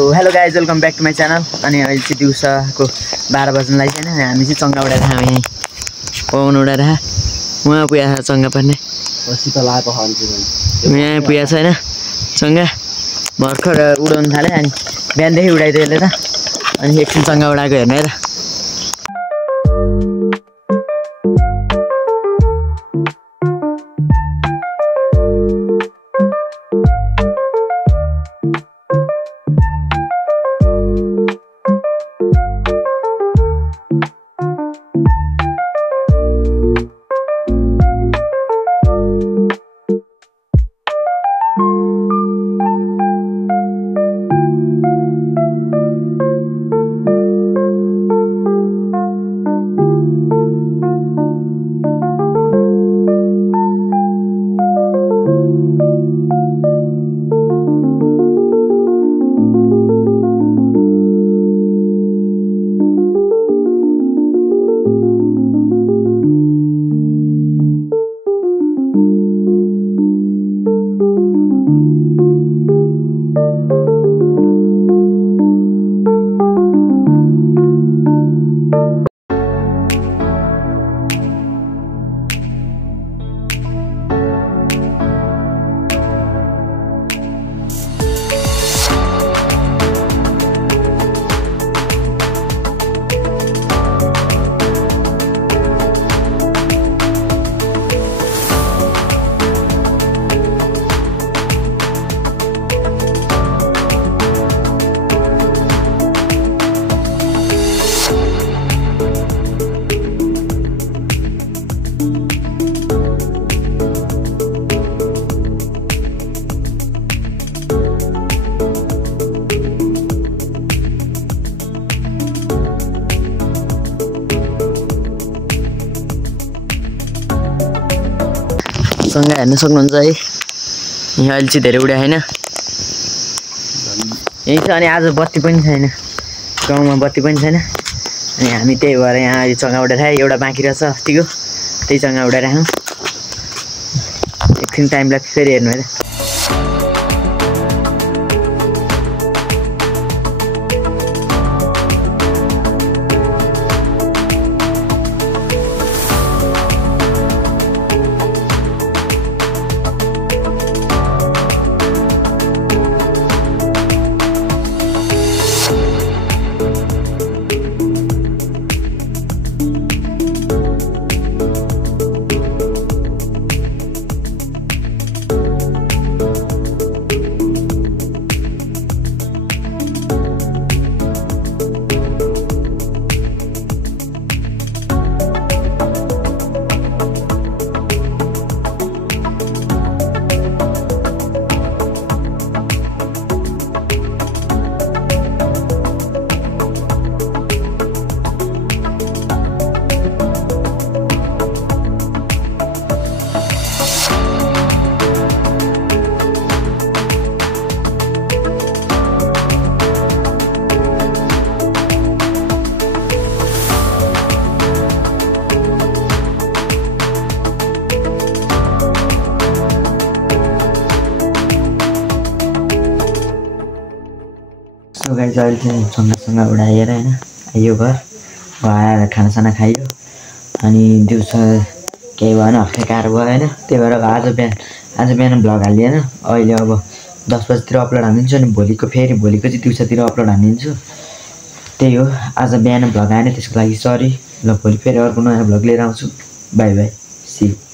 Hello guys welcome back to my channel. अनि अहिले चाहिँ दिउँसोको 12 बज्न लागि छैन। हामी चाहिँ चङ्गा उडाएर हामी यहीँ पवन उडाएर उहाँ पुगेको छ चङ्गा पर्ने यहाँ पुगेको छ होइन चङ्गा भर्खर उडाउनु थाल्यो। अनि बिहानदेखि उडाइदियो यसले त अनि एकछिन चङ्गा उडाएको हेर्नु है त। चङ्गा हेर्न सक्नुहुन्छ है। यहाँ अहिले चाहिँ धेरै उड्या छैन यही छ। अनि आज बत्ती पनि छैन, गाउँमा बत्ती पनि छैन। अनि हामी त्यही भएर यहाँ यो चङ्गा उडाइरहेको। एउटा बाँकी रहेछ अस्तिको, त्यही चङ्गा उडाइराख्यौँ। एकछिन टाइम लाग्छ फेरि हेर्नु है त। सो गाइस अहिले चाहिँ सँगसँगै उडाएर होइन आयो घर आएर खानासाना खाइयो। अनि दिउँसो केही भएन, हप्ता गाह्रो भयो होइन। त्यही भएर आज बिहान भ्लग हालिएन। अहिले अब 10 बजीतिर अपलोड हालिदिन्छु। अनि भोलिको चाहिँ दिउँसोतिर अपलोड हालिदिन्छु। त्यही हो, आज बिहान भ्लग आएन त्यसको लागि सरी। ल भोलि फेरि अर्को नयाँ भ्लग लिएर आउँछु। Bye bye, see you.